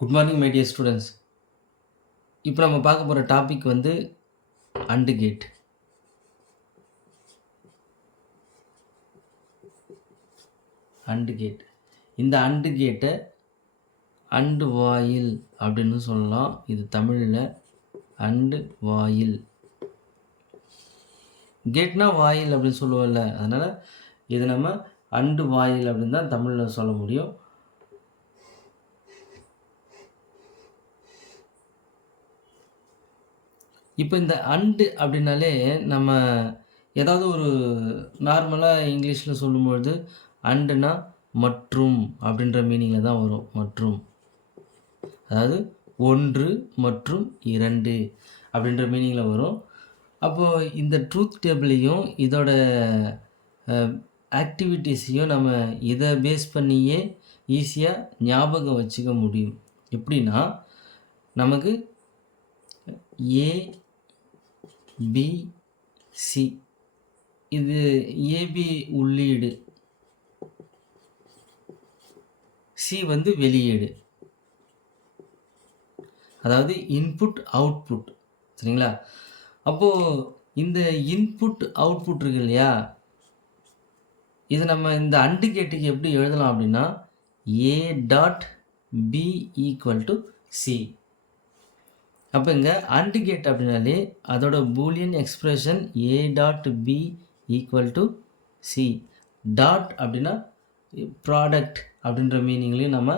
Good morning my dear students இப்போ நம்ம பார்க்க போகிற டாபிக் வந்து அண்டு கேட் அண்டு கேட் இந்த அண்டு கேட்டை அண்டு வாயில் அப்படின்னு சொல்லலாம். இது தமிழில் அண்டு வாயில். கேட்னா வாயில் அப்படின்னு சொல்லுவோம்ல. அதனால் இது நம்ம அண்டு வாயில் அப்படின்னு தான் தமிழில் சொல்ல முடியும். இப்போ இந்த அண்டு அப்படின்னாலே நம்ம ஏதாவது ஒரு நார்மலாக இங்கிலீஷில் சொல்லும்பொழுது அண்டுனா மற்றும் அப்படின்ற மீனிங்கில் தான் வரும். மற்றும். அதாவது ஒன்று மற்றும் இரண்டு அப்படின்ற மீனிங்கில் வரும். அப்போது இந்த ட்ரூத் டேபிளையும் இதோட ஆக்டிவிட்டீஸையும் நம்ம இதை பேஸ் பண்ணியே ஈஸியாக ஞாபகம் வச்சுக்க முடியும். எப்படின்னா நமக்கு ஏ பி சி இது ஏபி உள்ளீடு. சி வந்து வெளியீடு. அதாவது இன்புட் அவுட்புட் சரிங்களா? அப்போது இந்த இன்புட் அவுட்புட் இருக்கு இல்லையா? இது நம்ம இந்த அண்டு கேட்டுக்கு எப்படி எழுதலாம் அப்படின்னா A dot B equal to C அப்போ இங்கே அண்டு கேட் அப்படின்னாலே அதோட Boolean expression A dot B equal to C dot அப்படின்னா ப்ராடக்ட் அப்படின்ற மீனிங்லையும் நம்ம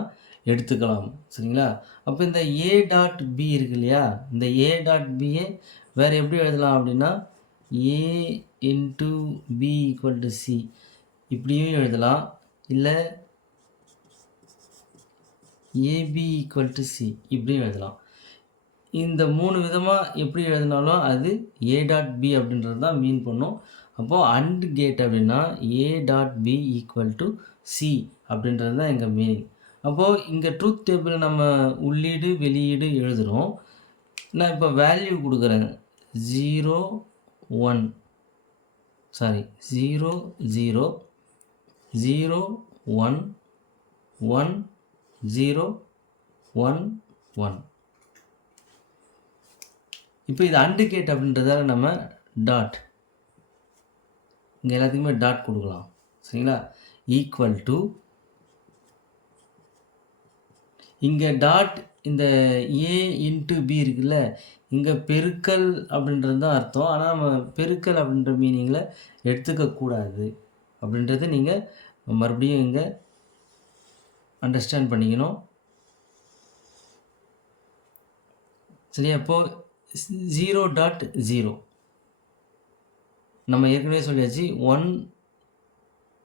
எடுத்துக்கலாம். சரிங்களா? அப்போ இந்த ஏ டாட் பி இருக்கு இல்லையா? இந்த ஏ டாட் பியை வேறு எப்படி எழுதலாம் அப்படின்னா A into B equal to C இப்படியும் எழுதலாம். இல்லை ஏபி ஈக்குவல் டு சி இப்படியும் எழுதலாம். இந்த மூணு விதமாக எப்படி எழுதினாலும் அது ஏ டாட் பி அப்படின்றது தான் மீன் பண்ணும். அப்போது அண்ட் கேட் அப்படின்னா A dot B equal to C அப்படின்றது தான் எங்கள் மீனிங் அப்போது இங்கே ட்ரூத் டேபிள் நம்ம உள்ளீடு வெளியீடு எழுதுகிறோம் நான் இப்போ வேல்யூ கொடுக்குறேன். Zero one sorry zero zero zero one one zero one one இப்போ இது அண்டு கேட் அப்படின்றதால நம்ம டாட். இங்கே எல்லாத்துக்குமே டாட் கொடுக்கலாம். சரிங்களா? ஈக்குவல் டு இங்கே டாட் இந்த ஏ இன்ட்டு பி இருக்குல்ல இங்கே பெருக்கல் அப்படின்றது தான் அர்த்தம். ஆனால் நம்ம பெருக்கல் அப்படின்ற மீனிங்கில் எடுத்துக்கக்கூடாது அப்படின்றத நீங்கள் மறுபடியும் இங்கே அண்டர்ஸ்டாண்ட் பண்ணிக்கணும். சரியா? அப்போது ஜீரோ டாட் ஜீரோ நம்ம ஏற்கனவே சொல்லியாச்சு ஒன்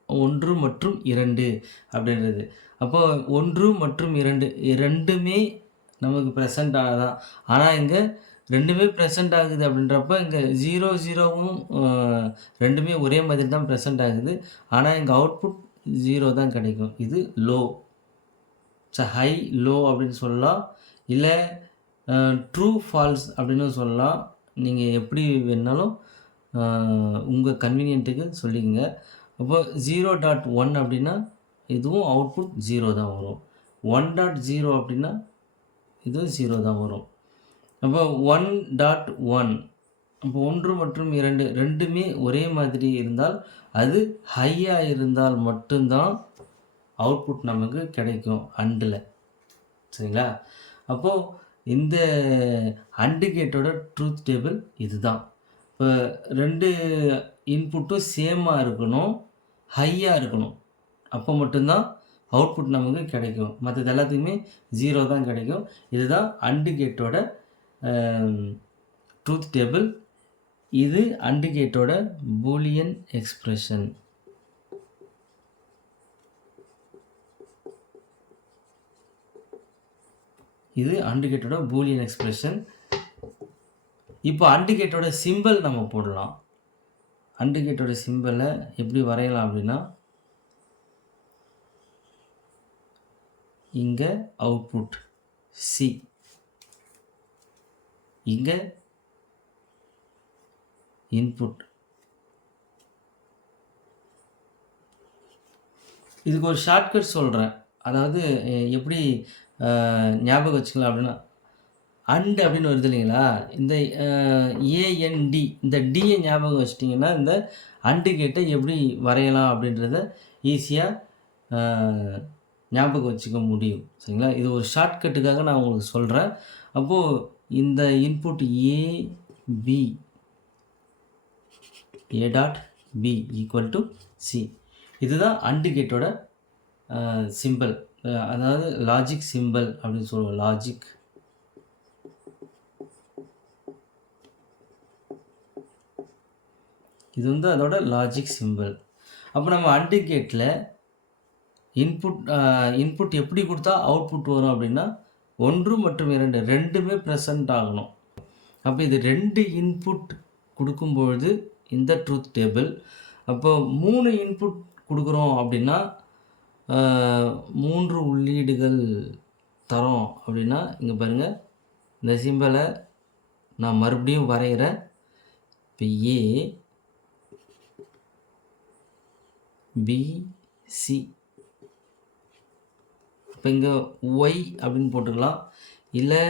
ஒன்று மற்றும் இரண்டு அப்படின்றது. அப்போ ஒன்று மற்றும் இரண்டு ரெண்டுமே நமக்கு ப்ரெசண்ட் ஆகதான் ஆனால் இங்கே ரெண்டுமே ப்ரெசண்ட் ஆகுது அப்படின்றப்ப இங்கே ஜீரோ ஜீரோவும் ரெண்டுமே ஒரே மாதிரி தான் ப்ரெசண்ட் ஆகுது. ஆனால் இங்கே அவுட்புட் ஜீரோ தான் கிடைக்கும். இது லோ ச ஹை லோ அப்படின்னு சொல்லலாம். இல்லை ட்ரூ ஃபால்ஸ் அப்படின்னு சொல்லலாம். நீங்கள் எப்படி வேணாலும் உங்கள் கன்வீனியன்ட்டுக்கு சொல்லிக்கங்க. அப்போ ஜீரோ டாட் ஒன் அப்படின்னா இதுவும் அவுட்புட் ஜீரோ தான் வரும். ஒன் டாட் ஜீரோ அப்படின்னா இதுவும் ஜீரோ தான் வரும். அப்போ ஒன் டாட் ஒன் அப்போ ஒன்று மற்றும் இரண்டு ரெண்டுமே ஒரே மாதிரி இருந்தால் அது ஹையாக இருந்தால் மட்டும்தான் அவுட்புட் நமக்கு கிடைக்கும் அண்டில் சரிங்களா? அப்போது இந்த அண்டிகேட்டோட ட்ரூத் டேபிள் இதுதான். இப்போ ரெண்டு இன்புட்டும் சேமாக இருக்கணும் ஹையாக இருக்கணும். அப்போ மட்டும்தான் அவுட்புட் நமக்கு கிடைக்கும். மற்றது எல்லாத்துக்குமே ஜீரோ தான் கிடைக்கும். இதுதான் அண்டிகேட்டோட ட்ரூத் டேபிள் இது அண்டிகேட்டோட பூலியன் எக்ஸ்ப்ரெஷன் இது அண்டிகேட்டோட பூலியன் எக்ஸ்பிரஷன் இப்போ அண்டிகேட்டோட சிம்பிள் நம்ம போடலாம். அண்டிகேட்டோட சிம்பிளை எப்படி வரையலாம் அப்படின்னா இங்கே அவுட்புட் சி இங்கே இன்புட் இதுக்கு ஒரு ஷார்ட்கட் சொல்கிறேன் அதாவது எப்படி ஞாபகம் வச்சுக்கலாம் அப்படின்னா அண்ட் அப்படின்னு வருது இல்லைங்களா? இந்த ஏஎன்டி இந்த டியை ஞாபகம் வச்சிட்டிங்கன்னா இந்த அண்டு கேட்டை எப்படி வரையலாம் அப்படின்றத ஈஸியாக ஞாபகம் வச்சுக்க முடியும். சரிங்களா? இது ஒரு ஷார்ட்கட்டுக்காக நான் உங்களுக்கு சொல்கிறேன் அப்போது இந்த input A B A dot B equal to C இதுதான் அண்டு கேட்டோட சிம்பிள் அதாவது லாஜிக் சிம்பிள் அப்படின்னு சொல்லுவோம் லாஜிக் இது வந்து அதோட லாஜிக் சிம்பிள் அப்போ நம்ம அண்டிகேட்டில் இன்புட் இன்புட் எப்படி கொடுத்தா அவுட்புட் வரும் அப்படின்னா ஒன்று மற்றும் இரண்டு ரெண்டுமே ப்ரெசண்ட் ஆகணும். அப்போ இது ரெண்டு இன்புட் கொடுக்கும்பொழுது இந்த ட்ரூத் டேபிள் அப்போ மூணு இன்புட் கொடுக்குறோம் அப்படின்னா மூன்று உள்ளீடுகள் தரோம் அப்படின்னா இங்கே பாருங்கள் இந்த சிம்பலை நான் மறுபடியும் வரைகிறேன். இப்போ ஏ பி சி இப்போ இங்கே ஒய் அப்படின்னு போட்டுக்கலாம். இல்லை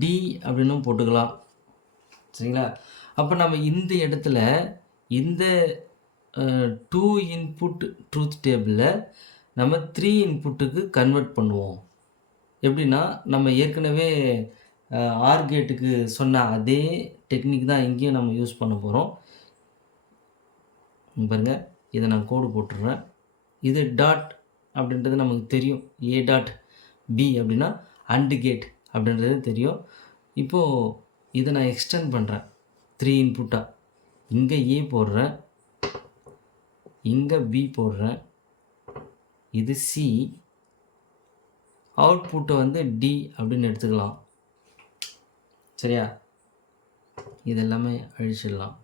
டி அப்படின்னும் போட்டுக்கலாம். சரிங்களா? அப்போ நம்ம இந்த இடத்துல இந்த டூ இன்புட் ட்ரூத் டேபிளில் நம்ம த்ரீ இன்புட்டுக்கு கன்வெர்ட் பண்ணுவோம். எப்படின்னா நம்ம ஏற்கனவே ஆர் கேட்டுக்கு சொன்ன அதே டெக்னிக் தான் இங்கேயும் நம்ம யூஸ் பண்ண போகிறோம் பாருங்கள் இதை நான் கோடு போட்டுடுறேன். இது டாட் அப்படின்றது நமக்கு தெரியும். ஏ டாட் பி அப்படின்னா அண்டு கேட் அப்படின்றது தெரியும். இப்போது இதை நான் எக்ஸ்டெண்ட் பண்ணுறேன் த்ரீ இன்புட்டாக இங்கே ஏ போடுறேன். இங்கே பி போடுறேன். இது சி அவுட்புட்டை வந்து டி அப்படின்னு எடுத்துக்கலாம். சரியா? இது எல்லாமே அழிச்சிடலாம்.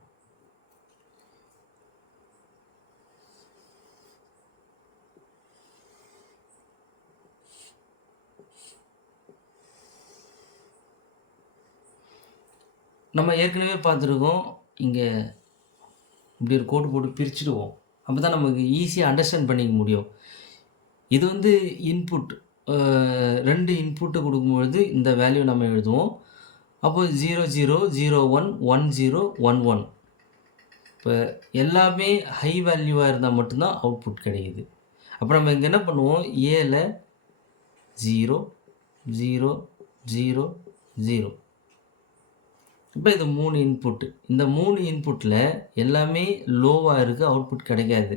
நம்ம ஏற்கனவே பார்த்துருக்கோம். இங்கே இப்படி ஒரு கோட்டு போட்டு பிரிச்சுடுவோம். அப்போ தான் நமக்கு ஈஸியாக அண்டர்ஸ்டாண்ட் பண்ணிக்க முடியும். இது வந்து இன்புட் ரெண்டு இன்புட்டை கொடுக்கும்பொழுது இந்த வேல்யூ நம்ம எழுதுவோம். அப்போது zero zero zero one one zero one one இப்போ எல்லாமே ஹை வேல்யூவாக இருந்தால் மட்டும்தான் அவுட்புட் கிடைக்குது. அப்போ நம்ம இங்கே என்ன பண்ணுவோம்? ஏல ஜீரோ ஜீரோ ஜீரோ ஜீரோ இப்போ இது மூணு இன்புட்டு இந்த மூணு இன்புட்டில் எல்லாமே லோவாக இருக்குது அவுட்புட் கிடைக்காது.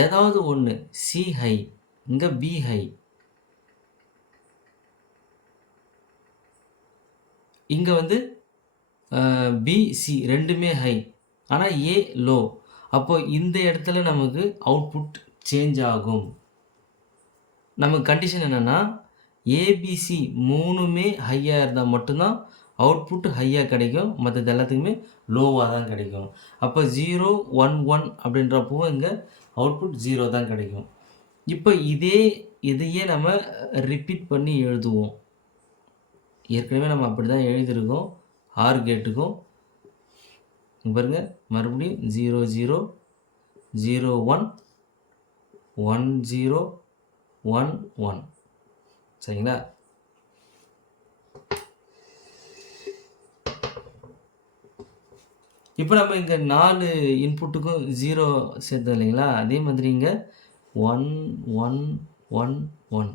ஏதாவது ஒன்று சி ஹை. இங்கே பி ஹை. இங்கே வந்து பிசி ரெண்டுமே ஹை. ஆனால் ஏ லோ. அப்போது இந்த இடத்துல நமக்கு அவுட்புட் சேஞ்ச் ஆகும். நமக்கு கண்டிஷன் என்னென்னா ஏபிசி மூணுமே ஹையாக இருந்தால் மட்டும்தான் அவுட்புட் ஹையாக கிடைக்கும். மற்றது எல்லாத்துக்குமே லோவாக தான் கிடைக்கும். அப்போ ஜீரோ ஒன் ஒன் அப்படின்றப்போ இங்கே அவுட்புட் ஜீரோ தான் கிடைக்கும். இப்போ இதே இதையே நம்ம ரிப்பீட் பண்ணி எழுதுவோம். ஏற்கனவே நம்ம அப்படி தான் எழுதியிருக்கோம். ஆர் கேட்டுக்கும். பாருங்கள் பாருங்க. மறுபடியும் zero zero zero one one zero one one சரிங்களா? இப்போ நம்ம இங்கே நாலு இன்புட்டுக்கும் ஜீரோ சேர்த்தோம் இல்லைங்களா? அதே மாதிரி இங்கே ஒன் ஒன் ஒன் ஒன்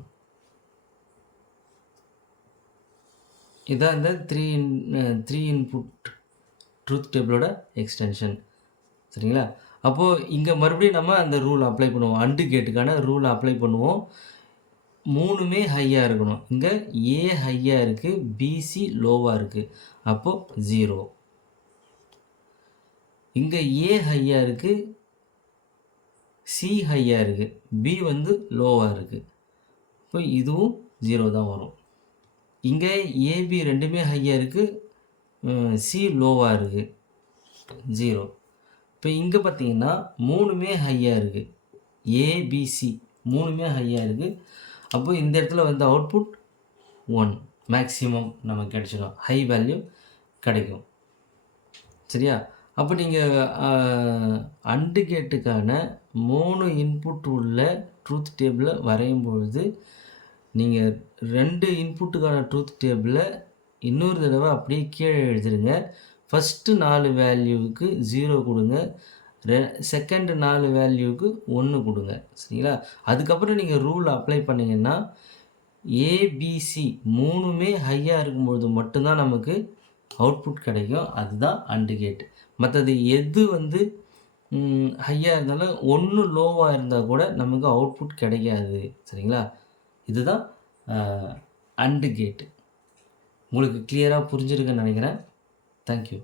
இதான் இந்த three in three input truth டேபிளோட extension சரிங்களா? அப்போது இங்கே மறுபடியும் நம்ம அந்த ரூல் அப்ளை பண்ணுவோம். அண்டு கேட்டுக்கான ரூல் அப்ளை பண்ணுவோம். மூணுமே ஹையாக இருக்கணும். இங்கே ஏ ஹையாக இருக்குது பிசி லோவாக இருக்குது அப்போது ஜீரோ இங்கே ஏ ஹையாக இருக்குது சி ஹையாக இருக்குது பி வந்து லோவாக இருக்குது இப்போ இதுவும் ஜீரோ தான் வரும். இங்கே ஏபி ரெண்டுமே ஹையாக இருக்குது சி லோவாக இருக்குது ஜீரோ இப்போ இங்கே பார்த்தீங்கன்னா மூணுமே ஹையாக இருக்குது ஏபிசி மூணுமே ஹையாக இருக்குது அப்போ இந்த இடத்துல வந்து அவுட்புட் ஒன் மேக்ஸிமம் நமக்கு கிடச்சிடும் ஹை வேல்யூ கிடைக்கும். சரியா? அப்போ நீங்கள் அண்டு கேட்டுக்கான மூணு இன்புட் உள்ள ட்ரூத் டேபிளை வரையும் பொழுது நீங்கள் ரெண்டு இன்புட்டுக்கான ட்ரூத் டேபிளை இன்னொரு தடவை அப்படியே கீழே எழுதிடுங்க ஃபஸ்ட்டு நாலு வேல்யூவுக்கு ஜீரோ கொடுங்க. ரெ செகண்ட் நாலு வேல்யூவுக்கு ஒன்று கொடுங்க. சரிங்களா? அதுக்கப்புறம் நீங்கள் ரூல் அப்ளை பண்ணிங்கன்னா ஏபிசி மூணுமே ஹையாக இருக்கும்பொழுது மட்டும்தான் நமக்கு அவுட்புட் கிடைக்கும். அதுதான் அண்டு கேட் மற்றது எது வந்து ஹையாக இருந்தாலும் ஒன்று லோவாக இருந்தால் கூட நமக்கு அவுட்புட் கிடைக்காது. சரிங்களா? இதுதான் அண்டு கேட்டு உங்களுக்கு கிளியராக புரிஞ்சிருக்குன்னு நினைக்கிறேன். தேங்க்யூ